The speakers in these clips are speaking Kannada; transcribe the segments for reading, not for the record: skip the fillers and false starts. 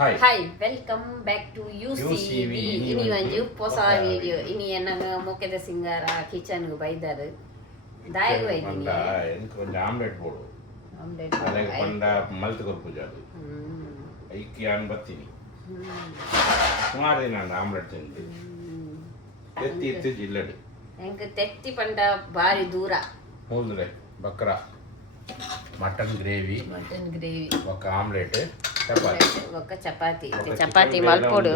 Hi welcome back to UCV ಇನಿ ಒಂಜಿ ಹೊಸ ವಿಡಿಯೋ ಇನಿ ಎನ್ನಗ ಮೊಕೆದ ಸಿಂಗಾರ ಕಿಚನ್ ಗೆ ಬೈದಾರು ದಾಯಗ ಬೈದಿನಿ ಎನ್ಕು ಒಂಜಿ ಆಮ್ಲೆಟ್ ಬೋಡು ಆಮ್ಲೆಟ್ ಅಲೆಗ ಪಂಡ ಮಲ್ತ್ ಕೊರ್ಪುಜಾದು ಐಕಿ ಆನ್ ಬತ್ತೀನಿ ಸುಮಾರು ದಿನ ಆಮ್ಲೆಟ್ ತಿಂದು ಎತ್ತಿ ಎತ್ತಿ ಜಿಲ್ಲಡು ಎಂಕ್ ತೆತ್ತಿ ಪಂಡ ಬಾರಿ ದೂರ ಮೂಲ್ರೆ ಬಕ್ರ ಮಟನ್ ಗ್ರೇವಿ ఒక ಆಮ್ಲೆಟ್ ಚಪಾತಿ ఒక చపాతి చపాతి మల్పోడు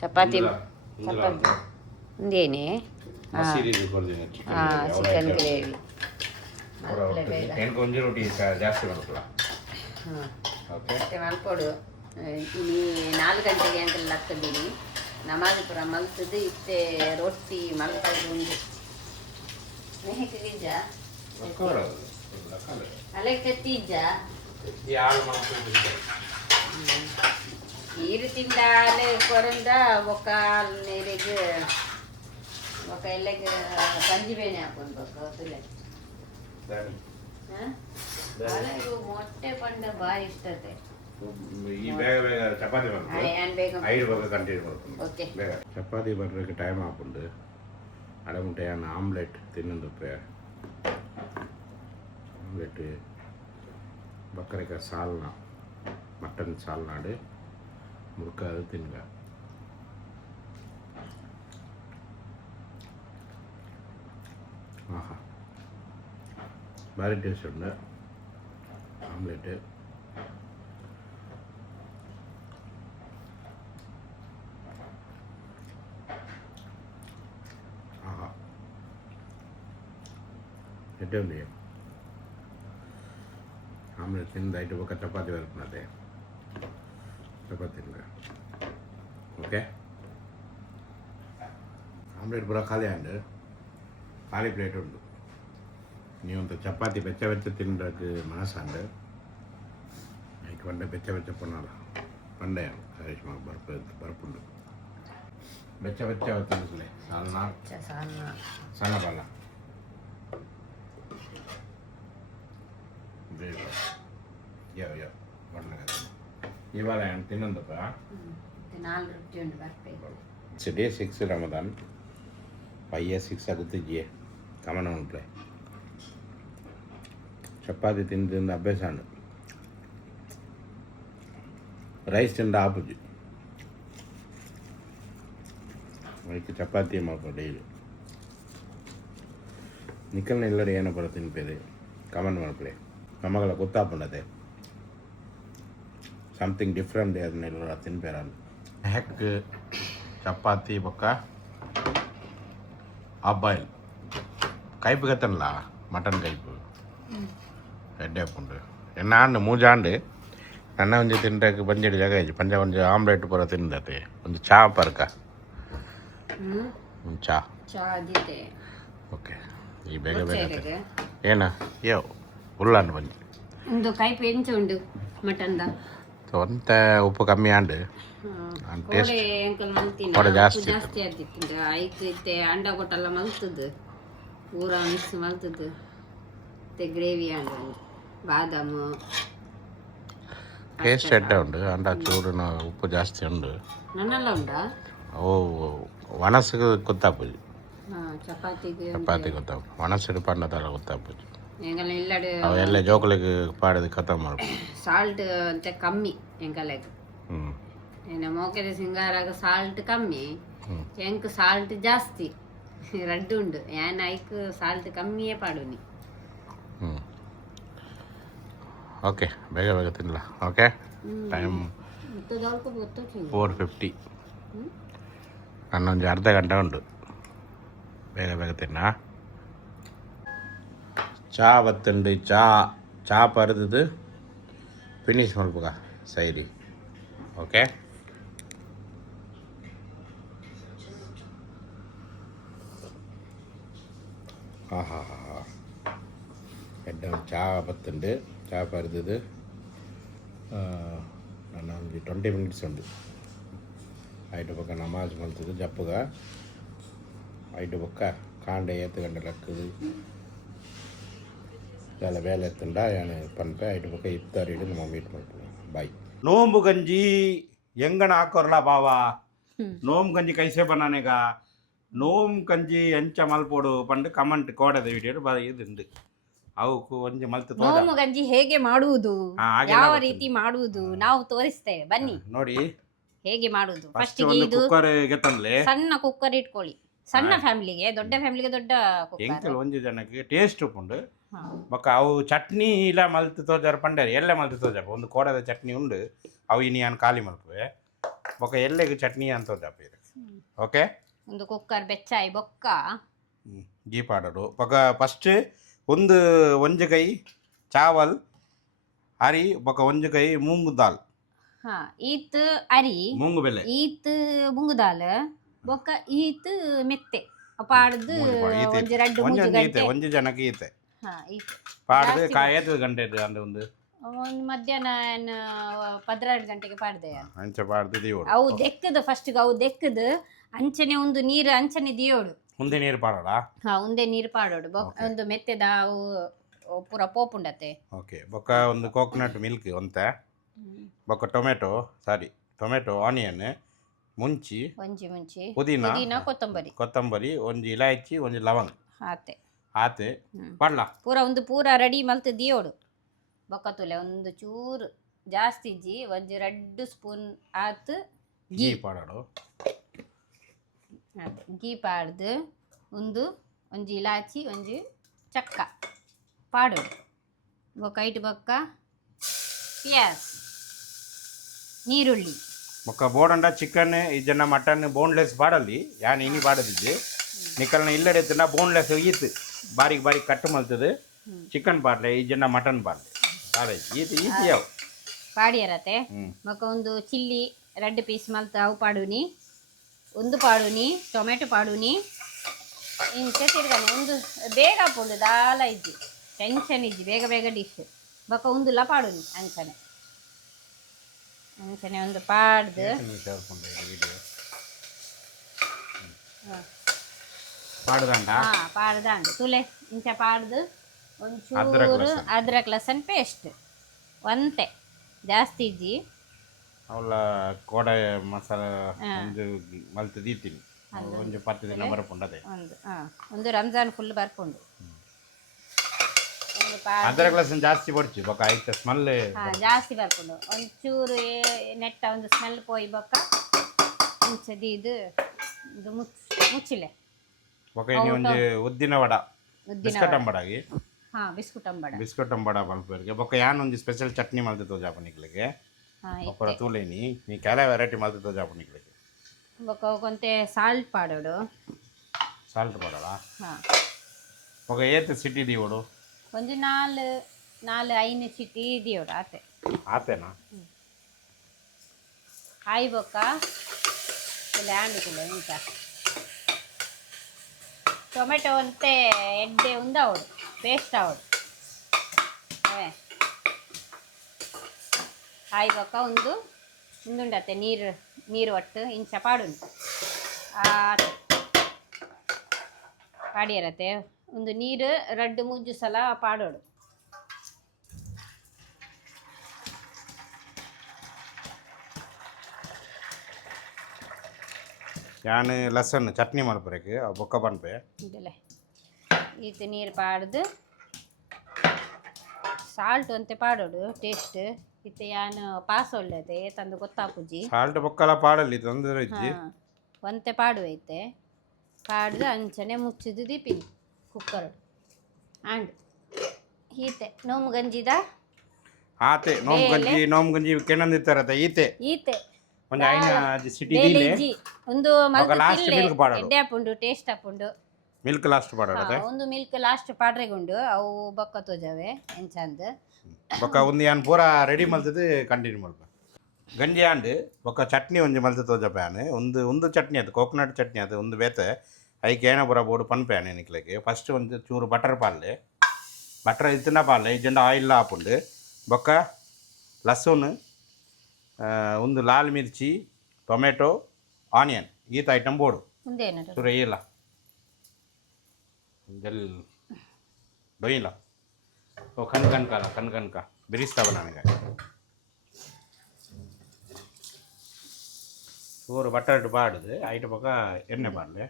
చపాతి చపాతి ఉందేనే ಮಸೀರಿಗೆ ಕೊಡ್ತೀನಿ ಚಿಕನ್ ಗ್ರೇವಿ எனக்கு கொஞ்சம் ரொட்டி ಜಾಸ್ತಿ ಮಾಡ್ಕೊಳ್ಳ ಓಕೆ ಮಲ್ಪೋಡು ಇನಿ 4 ಗಂಟೆಗೆ ಅಂತ ಲಕ್ಕದೀನಿ ನಮಾಜ್ ಪುರ ಮಲ್ತದ್ದು ಇತ್ತೆ ರೊಟ್ಟಿ ಮಲ್ಪದು ಉಂಡು ಮೆಹಕ್ ಗಿಜ್ಜ ಅಲೆಕ್ಕ ತಿಜ್ಜ ఈరు తిండాలి కొరంద ఒక నేರಿಗೆ ఒక ఎల్లకి పంజిಬೇನೆ ಹಾಕೊಂಡು ಗೊತ್ತಿಲ್ಲ ಮೊಟ್ಟೆ ಪಂಡ ಬಾರಿ ಇಷ್ಟತೆ ಈ ಬೇಗ ಬೇಗ ಚಪಾತಿ ಮಾಡ್ಕೊಂಡು 5 ಬೇಗ ಕಂಟಿನ್ಯೂ ಮಾಡ್ಕೊಂಡು ಓಕೆ ಬೇಗ ಚಪಾತಿ ಬರಲಿಕ್ಕೆ ಟೈಮ್ ಹಾಕೊಂಡು ಅಡಮುಟ್ಟೆಯನ್ನು ಆಮ್ಲೆಟ್ ತಿನ್ನೋದಕ್ಕೆ ಆಮ್ಲೆಟ್ பக்கரைக்காய் சால்னா மட்டன் சால்னாடு முறுக்காது தின்க ஆஹா பாரி டேஸ்ட் உண்டு ஆம்லெட்டு ஆஹா எட்டே முடியும் ಆಮ್ಲೆಟ್ ತಿಂದು ಐಟು ಬೇಕಾ ಚಪಾತಿ ಬರ್ತದೆ ಚಪಾತಿ ತಿನ್ಗ ಓಕೆ ಆಮ್ಲೆಟ್ ಬರೋ ಖಾಲಿ ಅಂಡು ಖಾಲಿ ಪ್ಲೇಟ್ ಉಂಟು ನೀವಂತ ಚಪಾತಿ ಬೆಚ್ಚ ಬೆಚ್ಚ ತಿನ್ನೋಕ್ಕೆ ಮನಸ್ಸಂಡು ಐಟು ಪಂಡೆ ಬೆಚ್ಚ ಬೆಚ್ಚ ಪೊನ್ನಲ್ಲ ಪಂಡೆ ಹರೀಶ್ ಮಗ ಬರ್ಪುಂಡು ಬೆಚ್ಚ ಬೆಚ್ಚ ತಿನ್ನಿಸ್ಲೆ ಸಾಲ್ನ ಸಣ್ಣ ಬಲ್ಲ ఇవాళ తిన్నందుక ಡೇ 6 ರಮದಾನ್ 5 years 6 ಆಗುತ್ತಿದ್ಯೆ ಕಮನ ಉಂಟ್ರೆ ಚಪಾತಿ ತಿಂದು ಅಭ್ಯಾಸ ಉಂಡು ರೈಸ್ ತಿಂದ ಆಪುಜಿ ಅದಕ್ಕೆ ಚಪಾತಿ ಮಾಡ್ಕೊ ಡೈಲಿ ನಿಖಲ್ನ ಎಲ್ಲರೂ ಏನೋ ಬರೋ ತಿನ್ಪೇದೆ ಕಮನ್ ಮಾಡ್ಕೊಳ್ಳಿ ನಮಗೆಲ್ಲ ಗೊತ್ತಾಗ್ಬಿಡದೆ ಸಮಥಿಂಗ್ ಡಿಫ್ರೆಂಟ್ ಅದನ್ನೆಲ್ಲ ತಿನ್ಬೇರಲ್ಲ ಹೆಕ್ ಚಪಾತಿ ಬೊಕ್ಕ ಆಫ್-ಬಾಯ್ಲ್ ಕೈಪು ಗತ್ತನಲ್ಲ ಮಟನ್ ಕೈಪು ಎಡ್ಡೆ ಹಾಕೊಂಡು ಎನ್ನಾಂಡು ಮೂಜಾಂಡು ನನ್ನ ಒಂಜಿ ತಿಂಡಕ್ಕೆ ಪಂಜೆಡು ಜಾಗ ಇಜ್ಜಿ ಪಂಜ ಒಂಜಿ ಆಮ್ಲೆಟ್ ಪೂರ ತಿಂದತೆ ಒಂದು ಚಾ ಪರ್ಕ ಚಾ ಓಕೆ ಈ ಬೇಗ ಬೇಗ ಏನ ಯೋ ಉಳ್ಳಾಂಡು ಬಂದು ಒಂದು ಕೈಪು ಎಂಚ ಉಂಡು ಮಟನ್ದ ಒಂತ ಉಪ್ಪು ಕಮ್ಮಿ ಆಂಡು ಟೇಸ್ಟ್ ಕೊಡ ಜಾಸ್ತಿ ಆದಿತ್ತು ಐಕ್ ಇತ್ತೆ ಅಂಡ ಕೊಟ್ಟಲ್ಲ ಮಲ್ತದ್ದು ಪೂರ ಮಿಕ್ಸ್ ಮಲ್ತದ್ದು ಮತ್ತೆ ಗ್ರೇವಿ ಆಂಡು ಬಾದಾಮು ಟೇಸ್ಟ್ ಎಡ್ಡ ಉಂಡು ಅಂಡ ಚೂರಿನ ಉಪ್ಪು ಜಾಸ್ತಿ ಉಂಡು ನನ್ನೆಲ್ಲ ಉಂಡಾ ಓ ವನಸ್ಸಿಗೆ ಗೊತ್ತಾಪುಜಿ ಚಪಾತಿ ಗೊತ್ತಾಪು ವನಸ್ಸಿಡು ಪಂಡದಲ್ಲ ಗೊತ್ತಾಪುಜಿ ಎಲ್ಲ ಜೋಕಲಿಗೆ ಪಾಡಿದ ಕಥ ಮಾಡ್ಬೋದು ಸಾಲ್ಟ್ ಅಂತ ಕಮ್ಮಿ ಎಂಕಲೆಗ್ ಮೋಕೆದ ಸಿಂಗಾರಾಗ ಸಾಲ್ಟ್ ಕಮ್ಮಿ ಎಂಕ್ ಸಾಲ್ಟ್ ಜಾಸ್ತಿ ರಡ್ಡು ಉಂಡು ಏನ್ ಐಕ್ ಸಾಲ್ಟ್ ಕಮ್ಮಿಯೇ ಪಾಡುನಿ ಓಕೆ ಬೇಗ ಬೇಗ ತಿನ್ನಲ ಓಕೆ ಟೈಮ್ 4:50 ನನ್ನೊಂದು ಅರ್ಧ ಗಂಟೆ ಉಂಟು ಬೇಗ ಬೇಗ ತಿನ್ನ ಚಾ ಬತ್ತಂಡು ಚಾ ಪರದದು ಫಿನಿಶ್ ಮಾಡ್ಬೇಕ ಸೈರಿ ಓಕೆ ಹಾಂ ಹಾಂ ಹಾಂ ಹಾಂ ಎಡ್ಡ ಚಾ ಬತ್ತಂಡು ಚಾ ಪರದದು ನನ್ನ ಒಂದು 20 minutes ಉಂಡು ಐಟು ಪಕ್ಕ ನಮಾಜ್ ಮಲ್ತದು ಜಪ್ಪಗ ಐಟು ಪಕ್ಕ ಕಾಂಡೆ 8 ಗಂಟೆ ಲಕ್ಕದು வேலை எத்துண்டா நான் பண்ணுறேன் ஐட்டு பக்கம் இஃப்தாரிட்டு நம்ம மீட் பண்ணுறோம் பாய். नोंबु गंजी ಎಂಗನ ಹಾಕೋರ್ಲ ಬಾವಾ ನೋಮ್ ಗಂಜಿ ಕೈಸೆ ಬನ್ನಾನೆಗ ನೋಮ್ ಗಂಜಿ ಎಂಚ ಮಲ್ಪೋಡು ಪಂಡು ಕಮೆಂಟ್ ಕೋಡದ ವಿಡಿಯೋ ಇದುಂಡು ಅವಕ್ಕೆ ಒಂಜಿ ಮಲ್ತು ನೋಮು ಗಂಜಿ ಹೇಗೆ ಮಾಡುವುದು ಯಾವ ರೀತಿ ಮಾಡುವುದು ನಾವು ತೋರಿಸ್ತೇವೆ ಬನ್ನಿ ನೋಡಿ ಹೇಗೆ ಮಾಡುವುದು ಫಸ್ಟ್ ಫಸ್ಟ್ ಒಂದು ಇದು ಕುಕ್ಕರ್ ಗೆತ್ತಂದ್ಲೆ ಸಣ್ಣ ಕುಕ್ಕರ್ ಇಟ್ಕೊಳ್ಳಿ ಸಣ್ಣ ಫ್ಯಾಮಿಲಿಗೆ ದೊಡ್ಡ ಫ್ಯಾಮಿಲಿಗೆ ದೊಡ್ಡ ಕುಕ್ಕರ್ ಎಂಕಲ್ ಒಂಜಿ ಜನಕ್ಕೆ ಟೇಸ್ಟ್ ಉಂಡು ಬೊಕ್ಕ ಅವು ಚಟ್ನಿ ಇಲ್ಲ ಮಲ್ತು ತೋಜಾರ ಪಂಡರಿ ಎಲ್ಲ ಮಲ್ತು ತೋಜಾಪ ಒಂದು ಕೋಡದ ಚಟ್ನಿ ಉಂಡು ಅವು ಇನಿ ನಾನು ಖಾಲಿ ಮಲ್ಪುವೆ ಬೊಕ್ಕ ಎಲ್ಲೆಗೆ ಚಟ್ನಿ ಅಂತ ತೋಜಾಪ ಇದು ಓಕೆ ಒಂದು ಕುಕ್ಕರ್ ಬೆಚ್ಚಾಯಿ ಬೊಕ್ಕ ಗೀ ಪಾಡೋಡು ಬೊಕ್ಕ ಫಸ್ಟ್ ಒಂದು ಒಂಜಿ ಕೈ ಚಾವಲ್ ಅರಿ ಬೊಕ್ಕ ಒಂಜಿ ಕೈ ಮೂಂಗು ದಾಲ್ ಹಾ ಈತ್ ಅರಿ ಮೂಂಗು ಬೆಲೆ ಈತ್ ಮುಂಗು ದಾಲ್ ಬೊಕ್ಕ ಈತ್ ಮೆತ್ತೆ ಪಾಡ್ದು ಒಂಜಿ ರಡ್ಡು ಮೂಜಿ ಗಂಟೆ ಒಂಜಿ ಜನಕ್ಕೆ ಈತೆ ಹಾ ಈತ್ ಪಾಡ್ದು ಕಾಯತ್ತು ಗಂಟೆ ಅಂದ ಒಂದು ಒಂದು ಮಧ್ಯಾಹ್ನ 12 ಗಂಟೆಗೆ ಪಾಡ್ದೆ ಅಂಚ ಪಾಡ್ದು ದಿಯೋಡು ಅವು ದೆಕ್ಕದು ಫಸ್ಟ್ ಅವು ದೆಕ್ಕದು ಅಂಚನೆ ಒಂದು ನೀರು ಅಂಚನೆ ದಿಯೋಡು ಮುಂದೆ ನೀರು ಪಾಡೋಡ ಹಾ ಒಂದೇ ನೀರು ಪಾಡೋಡು ಒಂದು ಮೆತ್ತೆದ ಅವು ಪೂರ ಪೋಪುಂಡತೆ ಓಕೆ ಬೊಕ್ಕ ಒಂದು ಕೋಕೋನಟ್ ಮಿಲ್ಕ್ ಒಂತ ಬೊಕ್ಕ ಟೊಮೆಟೊ ಆನಿಯನ್ ಮುಂಚಿ ಮುಂಚಿ ಪುದೀನ ಕೊತ್ತಂಬರಿ ಒಂಜಿ ಇಲಾಯ್ಚಿ ಒಂಜಿ ಲವಂಗ ಆತೆ ಪಡ್ಲ ಪೂರ ರೆಡಿ ಮಲ್ತು ದಿಯೋಡು ಬೊಕ್ಕ ತುಲೆ ಒಂದು ಚೂರು ಜಾಸ್ತಿ ಇಜ್ಜಿ ಒಂಜಿ 2 ಸ್ಪೂನ್ ಆತು ಗೀ ಪಾಡೋಡು ಗೀ ಪಾಡ್ದು ಒಂಜಿ ಇಲಾಚಿ ಒಂಜಿ ಚಕ್ಕ ಪಾಡೋಡು ಬೊಕ್ಕ ಬೊಕ್ಕ ಪ್ಯಾಸ್ ನೀರುಳ್ಳಿ ಬೊಕ್ಕ ಬೋಡಂಡ ಚಿಕನ್ ಇಜ್ಜನ ಮಟನ್ ಬೋನ್ಲೆಸ್ ಪಾಡಲ್ಲಿ ಯಾನ್ ಇನಿ ಪಾಡದಿಜ್ಜಿ ನಿಕಲ್ನ ಇಲ್ಲಡೆತ್ತಿನ ಬೋನ್ಲೆಸ್ ಈತ್ ಬಾರಿಕ್ ಬಾರಿಕ್ ಕಟ್ಟು ಮಲ್ತದು ಚಿಕನ್ ಪಾಡ್ಲೆ ಇಜ್ಜನ ಮಟನ್ ಪಾಡ್ಲೆ ಪಾಡ ಈತ್ ಈಸಿ ಅವು ಪಾಡಿಯರತೆ ಬೊಕ್ಕ ಒಂದು ಚಿಲ್ಲಿ 2 ಪೀಸ್ ಮಲ್ತು ಅವು ಪಾಡುನಿ ಒಂದು ಪಾಡುನಿ ಟೊಮೆಟೊ ಪಾಡುನಿ ಇಂಚೆ ತಿರ್ಗಾನೆ ಒಂದು ಬೇಗ ಪುಂಡು ದಾಲ ಇಜ್ಜಿ ಟೆನ್ಷನ್ ಇಜ್ಜಿ ಬೇಗ ಬೇಗ ಡಿಶ್ ಬೊಕ್ಕ ಒಂದುಲ್ಲ ಪಾಡುನಿ ಅಂಚನೆ ಒಂದು ಪಾಡ್ದು ಪಾಡ್ದಂಡು ತುಲೆ ಇಂಚ ಪಾಡ್ದು ಒಂಚೂರು ಅದ್ರಕ್ ಲಸನ್ ಪೇಸ್ಟ್ ಒಂತೆ ಜಾಸ್ತಿ ಇಜ್ಜಿ ಅವಳ ಕೋಡ ಮಸಾಲ ಒಂದು ಮಲ್ತು ದೀತೀನಿ ಒಂದು 10 ದಿನ ಬರ್ಪುಂಡದೆ ಒಂದು ರಂಜಾನ್ ಫುಲ್ ಬರ್ಪುಂಡು ಅದ್ರಕ್ ಲಸನ್ ಜಾಸ್ತಿ ಬಡ್ಚಿ ಬೊಕ್ಕ ಐತೆ ಸ್ಮೆಲ್ ಜಾಸ್ತಿ ಬರ್ಪುಂಡು ಒಂಚೂರು ನೆಟ್ಟ ಒಂದು ಸ್ಮೆಲ್ ಪೋಯಿ ಬೊಕ್ಕ ಇಂಚದಿ ಇದು ಮುಚ್ಚಿಲೆ ಬೊಕ್ಕ ಇನ್ನು ಒಂಜಿ ಉದ್ದಿನ ವಡ ಬಿಸ್ಕಟ್ ಅಂಬಡಾಗಿ ಬಿಸ್ಕಟ್ ಅಂಬಡ ಮಲ್ಪೇರಿಗೆ ಬೊಕ್ಕ ಯಾನ್ ಒಂಜಿ ಸ್ಪೆಷಲ್ ಚಟ್ನಿ ಮಲ್ತು ತೋಜಾಪ ನಿಕ್ಲಿಗೆ ಬೊಕ್ಕ ತೂಲೇನಿ ನೀ ಕೆಲ ವೆರೈಟಿ ಮಲ್ತು ತೋಜಾಪ ನಿಕ್ಲಿಗೆ ಬೊಕ್ಕ ಕೊಂತೆ ಸಾಲ್ಟ್ ಪಾಡೋಡು ಸಾಲ್ಟ್ ಪಾಡೋಡ ಬೊಕ್ಕ ಏತ್ ಸಿಟಿ ದಿಯೋಡು ಒಂದು 4-5 ಸಿಟಿ ದಿಯೋಡು ಆತೆನಾ ಹಾಯ್ ಬೊಕ್ಕ ಲ್ಯಾಂಡ್ ಇಂಚ ಟೊಮೆಟೊ ಅಂತೆ ಎಡ್ಡೆ ಉಂದವಡು ಪೇಸ್ಟ್ ಅವಡು ಹಾಯ್ ಬೊಕ್ಕ ಉಂದುಂಡತೆ ನೀರು ಒಟ್ಟು ಇಂಚ ಪಾಡುಂಡು ಪಾಡಿಯರತೆ ಒಂದು ನೀರು 2-3 ಸಲ ಪಾಡೋಡು ಯಾನ್ ಲಸನ್ ಚಟ್ನಿ ಮಲ್ಪರೆಗೆ ಬೊಕ್ಕ ಪನ್ಪೆ ಇದೆಲ್ಲ ಈತ ನೀರು ಪಾಡ್ದು ಸಾಲ್ಟ್ ಒಂತೆ ಪಾಡೋಡು ಟೇಸ್ಟ್ ಇತ್ತೆ ಯಾನು ಪಾಸ್ ಒಳ್ಳೆದೆ ತಂದು ಗೊತ್ತಾಪುಜಿ ಸಾಲ್ಟ್ ಬೊಕ್ಕಲ ಪಾಡಲ್ಲಿ ತೊಂದರೆ ಇಜ್ಜಿ ಒಂತೆ ಪಾಡುವೈತೆ ಪಾಡ್ದು ಅಂಚನೆ ಮುಚ್ಚಿದು ದೀಪಿನಿ ಕುಕ್ಕರ್ ಆಂಡ್ ಈತೆ ನೋಮು ಗಂಜಿದ ಆತೆ ನೋಮ್ ಗಂಜಿ ಕೆನಂದಿತ್ತಾರತೆ ಈತೆ ಒಂದು ಐನ ಸಿಟಿ ದಿಲೆ ಒಂದು ಲಾಸ್ಟ್ ಮಿಲ್ಕ್ ಪಾಡೋಡು ಎಡ್ಡೆ ಅಪ್ಪುಂಡು ಟೇಸ್ಟ್ ಅಪ್ಪುಂಡು ಮಿಲ್ಕ್ ಲಾಸ್ಟ್ ಪಾಡೋಡು ಒಂದು ಮಿಲ್ಕ್ ಲಾಸ್ಟ್ ಪಾಡ್ರೆಗುಂಡು ಅವು ಬೊಕ್ಕ ತೋಜಾವೆ ಎಂಚಂದ್ ಬೊಕ್ಕ ಒಂದು ಯಾನ್ ಪೂರ ರೆಡಿ ಮಲ್ತದು ಕಂಟಿನ್ಯೂ ಮಲ್ಪ ಗಂಜಿ ಆಂಡ್ ಬೊಕ್ಕ ಚಟ್ನಿ ಒಂಜಿ ಮಲ್ತು ತೋಜಪ ಯಾನ್ ಒಂದು ಚಟ್ನಿ ಅದು ಕೋಕೋನಟ್ ಚಟ್ನಿ ಅದು ಒಂದು ಬೇತೆ ಐಕೆ ಏನ ಪೂರ ಬೋಡು ಪನ್ಪೆ ಯಾನ್ ನಿಕ್ಲೆಗೆ ಫಸ್ಟ್ ಒಂದು ಚೂರು ಬಟರ್ ಪಾಡ್ಲೆ ಬಟರ್ ಇತ್ತಿನ ಪಾಡ್ಲೆ ಇಜ್ಜಂಡ ಆಯಿಲ್ ಆಪುಂಡು ಬೊಕ್ಕ ಲಸೂನ್ ಒಂದು ಲಾಲ್ ಮಿರ್ಚಿ ಟೊಮೆಟೊ ಆನಿಯನ್ ಈತ ಐಟಮ್ ಬೋಡು ಚೂರ ಇಲ್ಲ ಜಲ್ ಡೊಯ್ಯಿಲ್ಲ ಓ ಕಣ್ಕನ್ಕ ಬಿರಿಸ್ತಾವ ನನಗೆ ಚೂರು ಬಟಾಟೆ ಬಾಡುದು ಐಟ ಪಕ್ಕ ಎಣ್ಣೆ ಬಾಡಲೆ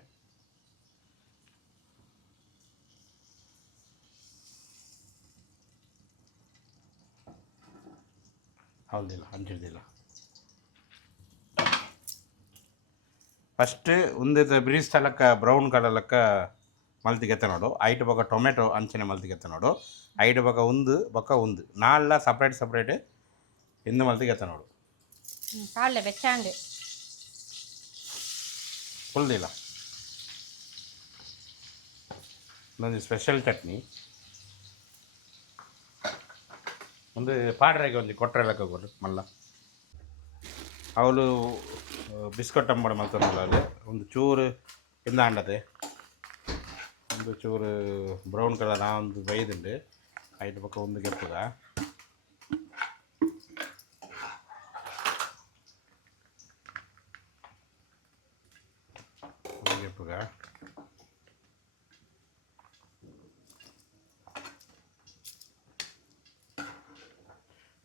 ಹೌದಿಲ್ಲ ಹಂಚಿದಿಲ್ಲ ಫಸ್ಟ್ ಒಂದೇ ಬ್ರೀಸ್ ತಲಕ್ಕ ಬ್ರೌನ್ ಕಲರ್ ಲಕ್ಕ ಮಲ್ತಿಗೆತ್ತ ನೋಡು ಐಟ್ ಬೊಕ್ಕ ಟೊಮೆಟೊ ಅಂಚನೆ ಮಲ್ತಿಗೆತ್ತ ನೋಡು ಐಟ್ ಬೊಕ್ಕ ಒಂದು ನಾಲ್ಲ ಸಪ್ರೇಟ್ ಇಂದು ಮಲ್ತಿಗೆತ್ತ ನೋಡು ಕಾಳೆ ಬೆಚ್ಚಾಂಡು ಫುಲ್ದಿಲ್ಲ ಇನ್ನೊಂದು ಸ್ಪೆಷಲ್ ಚಟ್ನಿ ಒಂದು ಪಾಡ್ರೆಗೆ ಒಂದು ಕೊಟ್ಟರೆ ಲೆಕ್ಕ ಕೊಡು ಮಲ್ಲ ಅವಳು ಬಿಸ್ಕಟ್ ಅಂಬಡ ಮಲ್ತಲ್ಲ ಒಂದು ಚೂರು ಇಂದ ಅಂಡತೆ ಒಂದು ಚೂರು ಬ್ರೌನ್ ಕಲರ್ ನಾ ಒಂದು ಬೈದುಂಡು ಐದು ಪಕ್ಕ ಒಂದು ಕೆಪ್ಪುಗ ಒಂದು ಕೆಪ್ಪುಗ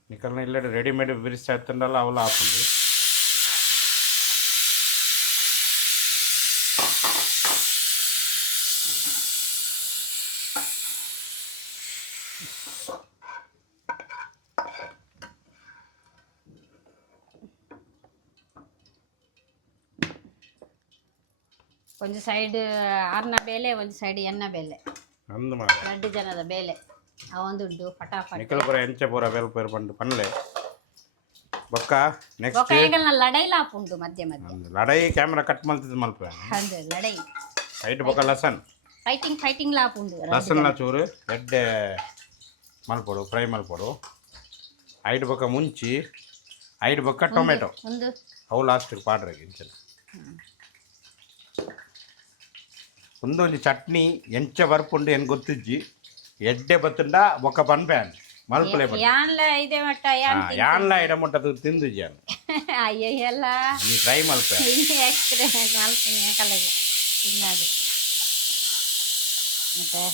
ನಿಕಲ್ನ ಇಲ್ಲ ರೆಡಿಮೇಡ್ ಬಿರಿಸಿ ಆಗ್ತಂಡಲ್ಲ ಅವಳು ಹಾಕೊಂಡು ಒಂದು ಸೈಡ್ ಅರ್ನ ಬೇಳೆ ಒಂದು ಸೈಡ್ ಎಣ್ಣ ಬೇಳೆ ಅಂದು ಮಾಡ 2 ಜನದ ಬೇಳೆ ಅವಂದುಡ್ಡು ಫಟಾಫಟ್ ನಿಕಲ್ ಪೂರ ಎಂಚ ಪೂರ ಬೇಲ್ ಪೇರು ಪಂಡು ಪನ್ಲೆ ಬೊಕ್ಕ ನೆಕ್ಸ್ಟ್ ಬೊಕ್ಕ ಈಗಲ್ನ ಲಡೈಲ ಆಪುಂಡು ಮಧ್ಯ ಲಡೈ ಕ್ಯಾಮ್ರಾ ಕಟ್ ಮಲ್ತಿದ್ದು ಮಲ್ಪ ಅಂದೆ ಲಡೈ ಐಟ್ ಬೊಕ್ಕ ಲಸನ್ ಫೈಟಿಂಗ್ ಲಾಪುಂಡು ಲಸನ್ನ ಚೂರು ಎಡ್ಡೆ ಮಲ್ಪೊಡು ಫ್ರೈ ಮಲ್ಪೊಡು ಐಟ್ ಬೊಕ್ಕ ಮುಂಚಿ ಐಟ್ ಬೊಕ್ಕ ಟೊಮೆಟೊ ಒಂದು ಅವು ಲಾಸ್ಟಿಗೆ ಪಾಡ್ರೆಗೆ ಇಂಚನ ಒಂದೊಂದು ಚಟ್ನಿ ಎಂಚ ಬರ್ಪುಂಡು ಏನು ಗೊತ್ತಿಜ್ಜಿ ಎಡ್ಡೆ ಬತ್ತುಂಡ ಬೊಕ್ಕ ಪನ್ಪೇನ್ ಮಲ್ಪಲೆ ಯಾನ್ಲ ಇದೆ ಮಟ್ಟ ಯಾನ್ಲ ಇಡಮುಟ್ಟದು ತಿಂದು ಜಾನ್ ಅಯ್ಯೋ ಎಲ್ಲ ನೀ ಟ್ರೈ ಮಲ್ಪೆ ಎಕ್ಸ್ಪೀರಿಯನ್ಸ್ ಮಾಡ್ತೀನಿ ಕಲೆಗೆ ತಿನ್ನೋದು ಮತ್ತೆ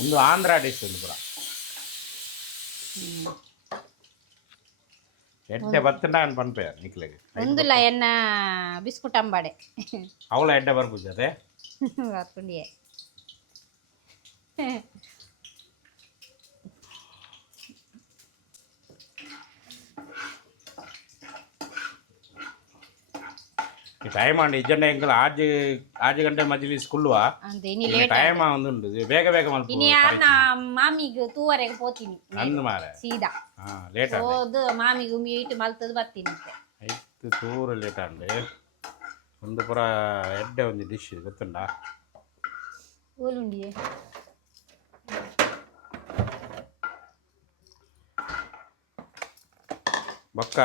ಒಂದು ಆಂಧ್ರ ಡಿಶ್ ಒಂದು ಪುರ ಎಡ್ಡೆ ಬತ್ತುಂಡ ಅನ್ ಪನ್ಪೆ ನಿಕ್ಲೆಗೆ ಒಂದುಲ ಎನ್ನ ಬಿಸ್ಕುಟ್ ಅಂಬಾಡೆ ಅವಳ ಎಡ್ಡೆ ಬರ್ಪುಜದೆ ಬರ್ಕೊಂಡಿಯೇ ಟೈಮ್ ಅಂడి ಇಜ್ಜಂಡ ಎಂಕಲ್ ಆಜು ಗಂಟೆ ಮಜ್ಲಿಸ್ ಕುಲ್ಲುವ ಅಂತೆ ಇನಿ ಲೇಟ್ ಟೈಮ್ ಒಂದು ಬೇಗ ಮಲ್ಪ ಇನಿ ಯಾರ್ನ ಮಾಮಿಗೆ ತೂವರೆಗೆ ಪೋತೀನಿ ಅಂದು ಮಾರೆ ಸೀದಾ ಲೇಟ್ ಹೋದು ಮಾಮಿಗೆ ಮೀಟ್ ಮಲ್ತದು ಬರ್ತೀನಿ ಐತು ತೂರು ಲೇಟ್ ಅಂಡೆ ಒಂದು ಪುರ ಎಡ್ಡೆ ಒಂದು ಡಿಶ್ ಗೊತ್ತುಂಡ ಓಲುಂಡಿಯೇ ಬೊಕ್ಕ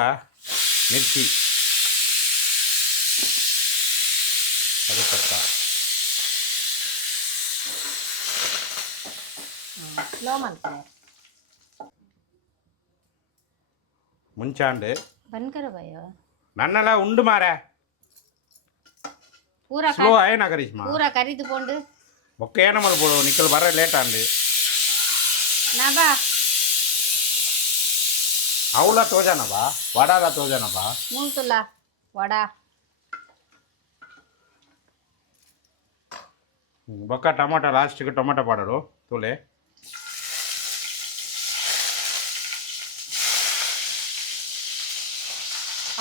ಮಿರ್ಚಿ ಕರಿಪತ್ತ ಸ್ಲೋ ಮಾಡ್ತಾರೆ ಮುಂಚಾಂಡು ಬನ್ಕರ ಭಯ ನನ್ನೆಲ್ಲ ಉಂಡು ಮಾರೆ ಪೂರ ಸ್ಲೋ ಆಯ್ನ ಕರಿಷ್ಮಾ ಪೂರ ಕರಿದು ಕೊಂಡು ಬೊಕ್ಕ ಏನ ಮಲ್ಪೋಡು ನಿಕ್ಕಲ್ ಬರ ಲೇಟ್ ಅಂಡು ನಾ ಬಾ ಅವಳ ತೋಜನಬಾ ವಡಾಲ ತೋಜನಬಾ ಮುಂತುಲ್ಲ ವಡಾ ಬೊಕ್ಕ ಟೊಮೊಟೊ ಲಾಸ್ಟಿಗೆ ಟೊಮೊಟೊ ಪಾಡೋಡು ತೋಲೆ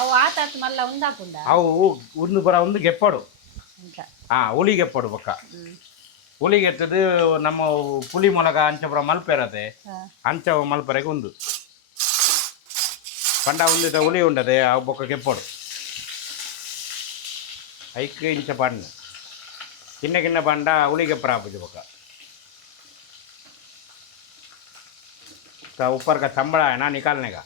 ಅವು ಆತಾತ್ ಮಲ್ಲ ಉಂದಾಪುಂಡ ಅವು ಒಂದು ಬರ ಒಂದು ಗೆಪ್ಪಡು ಅಂತ ಹುಳಿ ಗೆಪ್ಪಡು ಬೊಕ್ಕ ಹುಳಿ ಗೆತ್ತದು ನಮ್ಮ ಪುಳಿ ಮೊಲಗ ಅಂಚಪುರ ಮಲ್ಪೆ ಇರತ್ತೆ ಅಂಚ ಮಲ್ಪರೆಗೆ ಒಂದು ಪಂಡ ಒಂದಿದ ಹುಳಿ ಉಂಡದೆ ಆ ಬೊಕ್ಕ ಗೆಪ್ಪಡು ಐಕ್ ಇಂಚ ಪಂಡ ಕಿನ್ನ ಪಂಡ ಹುಳಿ ಗೆಪ್ಪರ ಹಾಪುಜಿ ಬೊಕ್ಕ ಉಪ್ಪರ್ಗ ಸಂಬಳ ನಾ ನಿಕಾಲ್ನೆಗ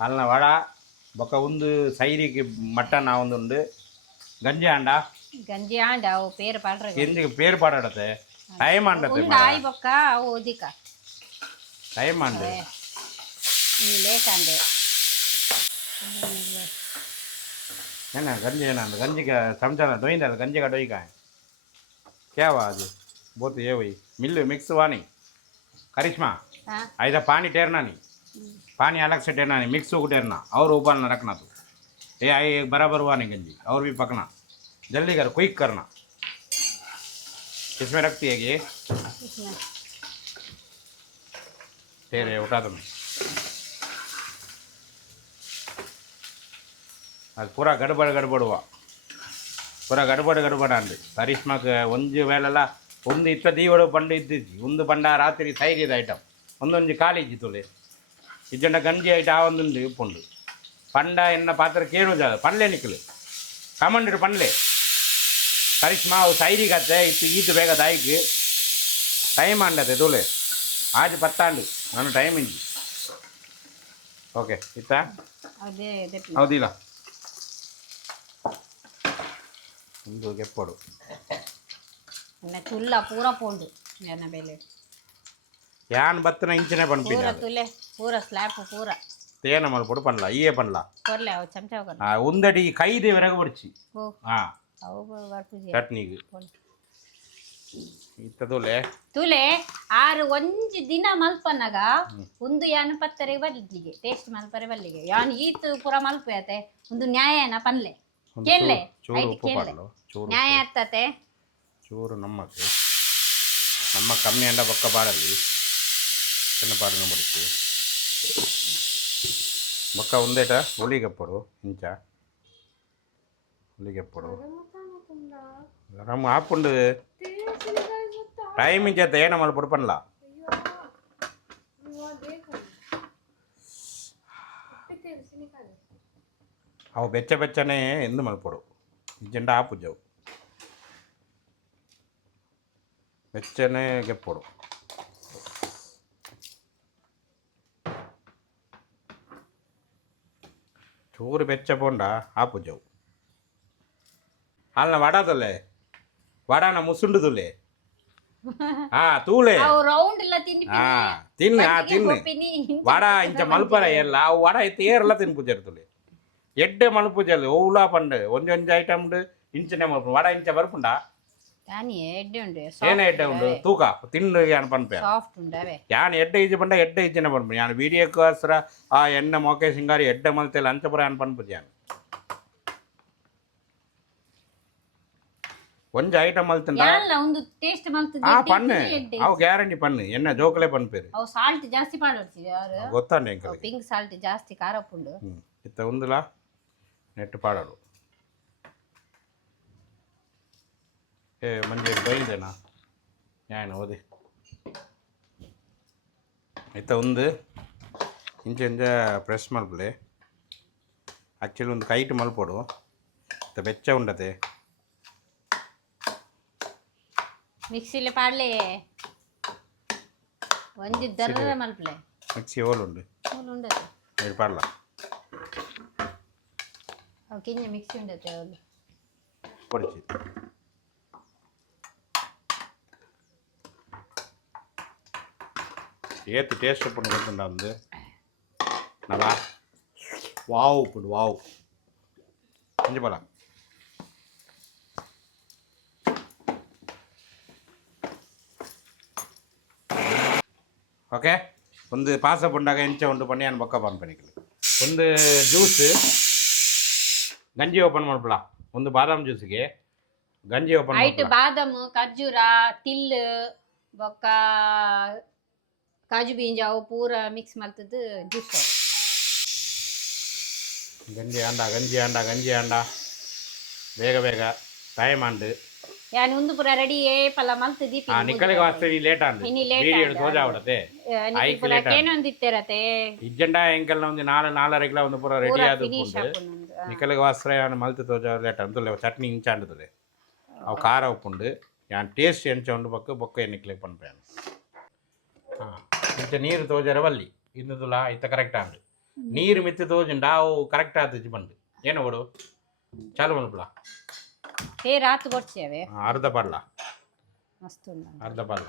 ಅಲ್ನ ವಡ ಬೊಕ್ಕ ಒಂದು ಸೈರಿಗೆ ಮಟನ್ ಒಂದು ಉಂಡು ಗಂಜಿ ಆಂಡ ಅವು ಪೇರು ಪಾಡ್ರೆ ಎಂದಿಗೆ ಪೇರು ಪಾಡತ್ತೆ ಟೈಮ್ ಆಂಡತೆ ಆಯ್ ಬೊಕ್ಕ ಅವು ಓದಿಕ ಟೈಮ್ ಆಂಡ್ ಲೇಟ್ ಅಂದೆ ಏನ ಗಂಜಿ ಏನಂದ ಗಂಜಿಗೆ ಚಮಚನ ಡೊಯ್ದಲ್ಲ ಗಂಜಿಗೆ ಡೊಯ್ಕ ಕ್ಯಾವ ಅದು ಬೋತು ಏವೈ ಮಿಲ್ಲು ಮಿಕ್ಸ್ ವಾನಿ ಕರಿಷ್ಮಾ ಐದ ಪಾನಿ ಟೇರ್ನಾನಿ पानी अलग से टेरना नहीं, मिक्स होकर टेरना और उबालना रखना तू। ये आई बराबर हुआ नहीं गंजी, और भी पकना, जल्दी कर, क्विक करना। किसमें रखती है ये? इसमें फिर उठा तुम। ಅದು ಪೂರಾ ಗಡ್ಬಡುವ ಪೂರಾ ಗಡ್ಬಡ ಅಂದು ಕರಿಷ್ಮಾಕ್ಕೆ ಒಂಜು ವೇಳೆಲ್ಲ ಒಂದು ಇತ್ತ ದೀವಡು ಬಂಡು ಇದ್ದಿಜ್ಜಿ ಒಂದು ಬಂಡ ರಾತ್ರಿ ಸೈರಿದ ಐಟಮ್ ಒಂದೊಂದು ಕಾಲಿಜ್ಜಿ ತುಳಿ ಇಜ್ಜಂಡ ಗಂಜಿ ಐಟ ಆ ಒಂದೊಂದು ಇಪ್ಪುಂಡು ಪಂಡ ಎನ್ನ ಪಾತ್ರ ಕೇಳುವುದ ಪಂಡ್ಲೆ ನಿಕ್ಕಲು ಕಮಂಡಿರು ಪಂಡ್ಲೆ ಕರಿಷ್ಮಾ ಅವು ಸೈರಿಗತ್ತೆ ಇತ್ತು ಈತು ಬೇಗ ದಾಯಿಗೆ ಟೈಮ್ ಅಂಡತೆ ತುಳೆ ಆಜ್ ಪತ್ತಾಂಡು ನಾನು ಟೈಮ್ ಇಂಜಿ ಓಕೆ ಇತ್ತ ಅದೇ ಹೌದಿಲ್ಲ ಒಂದು ಗೆಪ್ಪಡು ತುಲ್ಲ ಪೂರ ಪೋಂಡು ಏನ ಬೆಲೆ ಯಾನ್ ಬತ್ತನ ಇಂಚನೆ ಪೂರ ಪನ್ಪಿನ ತುಲೆ ಪೂರ ಸ್ಲ್ಯಾಪ್ ಪೂರ ತೇನ ಮಲ್ಪಡು ಪನ್ಲ ಈಯೇ ಪನ್ಲ ಕೊರ್ಲೆ ಅವು ಚಮಚ ಹೋಗಲ್ಲ ಉಂದಡಿ ಕೈದೆ ವಿರಗ ಬಡ್ಚಿ ಓ ಹಾ ಅವು ಬರ್ಪುಜಿ ಚಟ್ನಿಗೆ ಇತ್ತದುಲೆ ತುಲೆ ಆರು ಒಂಜಿ ದಿನ ಮಲ್ಪನಾಗ ಒಂದು ಯಾನ ಪತ್ತರೆಗೆ ಬರ್ಲಿಗೆ ಟೇಸ್ಟ್ ಮಲ್ಪರೆ ಬರ್ಲಿಗೆ ಯಾನ್ ಈತು ಪೂರ ಮಲ್ಪಯತೆ ಒಂದು ನ್ಯಾಯನ ಪನ್ಲೆ ಕೇಳಲೆ ಚೂರು ಉಪ್ಪು ಪಾಡಲು ಚೂರು ನ್ಯಾಯ ಆಗ್ತತೆ ಚೂರು ನಮ್ಮಕ್ಕೆ ನಮ್ಮ ಕಮ್ಮಿ ಅಂಡ ಬೊಕ್ಕ ಪಾಡಲ್ಲಿ ಚಿನ್ನ ಪಾಡಿನ ಬಡಿಸಿ ಬೊಕ್ಕ ಒಂದೇಟ ಹುಳಿಗೆಪ್ಪಡು ಇಂಚ ಹುಳಿಗೆಪ್ಪಡು ಗರಂ ಆಪುಂಡು ಟೈಮ್ ಇಂಚ ಏನ ಮಲ್ಪಡು ಪನ್ಲ ಅವು ಬೆಚ್ಚನೆ ಎಂದು ಮಲ್ಪಡು ಜೆಂಡ ಆಪುಜವು ಬೆಚ್ಚನೆ ಗೆಪ್ಪಡು ಚೂರು ಬೆಚ್ಚ ಪೋಂಡ ಆಪುಜವು ಅಲ್ಲ ವಡದಲೆ ವಡನ ಮುಸುಂಡು ತುಲೆ ಹಾ ತೂಲೆ ರೌಂಡ್ ಇಲ್ಲ ತಿಂಡಿ ಹಾ ತಿನ್ನು ವಡ ಇಂಚ ಮಲ್ಪರ ಎಲ್ಲ ಅವು ವಡ ಇತ್ತು ಏರೆಲ್ಲ ತಿನ್ಪುಜರು ತುಲೆ ಎಡ್ಡೆ ಮಲ್ಪುಜಲ್ಲಿ ಓಲಾ ಪಂಡು ಒಂಜೊಂಜಿ ಐಟಮ್ ಇಂಚನೆ ಮಲ್ಪು ವಡ ಇಂಚ ಬರ್ಪುಂಡ ಏನ ಎಡ್ಡೆ ಉಂಡು ತೂಕ ತಿಂಡು ಯಾನ್ ಪನ್ಪೆ ಯಾನ್ ಎಡ್ಡೆ ಈಜಿ ಪಂಡ ಎಡ್ಡೆ ಈಜಿನ ಪನ್ಪು ಯಾನ್ ವೀಡಿಯೋಕ್ಕೋಸ್ಕರ ಆ ಎಣ್ಣೆ ಮೊಕೆ ಸಿಂಗಾರಿ ಎಡ್ಡೆ ಮಲ್ತೆಲ್ಲ ಅಂಚಪುರ ಯಾನ್ ಪನ್ಪುಜಿ ಯಾನ್ ಒಂಜ ಐಟಮ್ ಮಲ್ತಿಂಡ ಒಂದು ಟೇಸ್ಟ್ ಮಲ್ತದೆ ಆ ಪಣ್ಣು ಅವು ಗ್ಯಾರಂಟಿ ಪಣ್ಣು ಎಣ್ಣೆ ಜೋಕಲೆ ಪನ್ಪೇರು ಅವು ಸಾಲ್ಟ್ ಜಾಸ್ತಿ ಪಾಡೋಡ್ತೀವಿ ಗೊತ್ತಾಂಡೆ ಎಂಕಲ್ ಪಿಂಕ್ ಸಾಲ್ಟ್ ಜಾಸ್ತಿ ಖಾರ ಪುಂಡು ಇತ್ತ ಒಂದುಲ ನೆಟ್ಟು ಪಾಡಲು ಏ ಮಂಜೆ ಬೈದೇನಾ ಯಾನ ಓದಿ ಇತ್ತ ಒಂದು ಇಂಚ ಇಂಚ ಪ್ರೆಸ್ ಮಲ್ಪಲೆ ಆ್ಯಕ್ಚುಲಿ ಒಂದು ಕೈಟ್ ಮಲ್ಪೋಡು ಇತ್ತ ಬೆಚ್ಚ ಉಂಡತೆ ಮಿಕ್ಸಿಲಿ ಪಾಡ್ಲೆ ಒಂಜಿ ದರ್ರ ಮಲ್ಪಲೆ ಮಿಕ್ಸಿ ಓಲುಂಡು ಉಂಡತೆ ಇದು ಪಾಡ್ಲ ಅವು ಕಿಂಜ ಮಿಕ್ಸಿ ಉಂಡತೆ ಅವಳು పొడిచి ஏற்று டேஸ்ட்டு பண்ணி கொடுத்துண்டா வந்து நல்லா வாவ் புண்டு வாவ் கொஞ்சம் போகலாம் ಓಕೆ ಒಂದು ಪಾಸ ಪುಂಡಾಗ ಇಂಚ ಉಂಡು ಪಣ್ಣಿ ನಾನು ಬೊಕ್ಕ ಬಂದ್ ಪಣಿಕಲು ಒಂದು ಜ್ಯೂಸ್ ಗಂಜಿ ಓಪನ್ ಮಾಡ್ಬಿಡ ಒಂದು ಬಾದಾಮ್ ಜ್ಯೂಸಿಗೆ ಗಂಜಿ ಓಪನ್ ಐಟ್ ಬಾದಾಮ್ ಖರ್ಜೂರ ತಿಲ್ ಬೊಕ್ಕ ಕಾಜು ಬೀಂಜ ಅವು ಪೂರ ಮಿಕ್ಸ್ ಮಾಡ್ತದ್ದು ಜ್ಯೂಸ್ ಗಂಜಿ ಆಂಡ ಬೇಗ ಬೇಗ ಟೈಮ್ ಆಂಡು ಯಾನ್ ಒಂದು ಪೂರ ರೆಡಿ ಪಲ್ಲ ಮಲ್ತದಿ ನಿಕ್ಕಲಿಗೆ ವಾಸ್ತವಿ ಲೇಟ್ ಆಂಡು ವಿಡಿಯೋ ತೋಜಾ ಅವಡತೆ ಏನೊಂದಿತ್ತರತೆ ಇಜ್ಜಂಡ ಎಂಕಲ್ನ ಒಂದು 4:30 ಒಂದು ಪೂರ ರೆಡಿ ಆದ ನಿಕ್ಕಲಿಗೆ ವಾಸ್ತ್ರ ಯಾನ್ ಮಲ್ತು ತೋಜಾ ಲೇಟ್ ಅಂತುಲೆ ಚಟ್ನಿ ಇಂಚ ಆಂಡುದುಲೆ ಅವು ಖಾರ ಉಪ್ಪುಂಡು ಯಾನ್ ಟೇಸ್ಟ್ ಎಂಚ ಉಂಡು ಬೊಕ್ಕ ಎನ್ನಿಕ್ಲಿಗೆ ಪನ್ಪೇನು ಇಂಚ ನೀರು ತೋಜರ ಬಲ್ಲಿ ಇಂದುಲ ಇತ್ತ ಕರೆಕ್ಟ್ ಆಂಡು ನೀರು ಮಿತ್ತು ತೋಜುಂಡ ಅವು ಕರೆಕ್ಟ್ ಆದ ಬಂದು ಏನು ಕೊಡು ಚಾಲು ಮಲ್ಪಲ ಹೇ ರಾತ್ ಕೊಡ್ತೇವೆ ಅರ್ಧ ಪರ್ಲ ಮಸ್ತ್ ಅರ್ಧ ಪರ್ಲ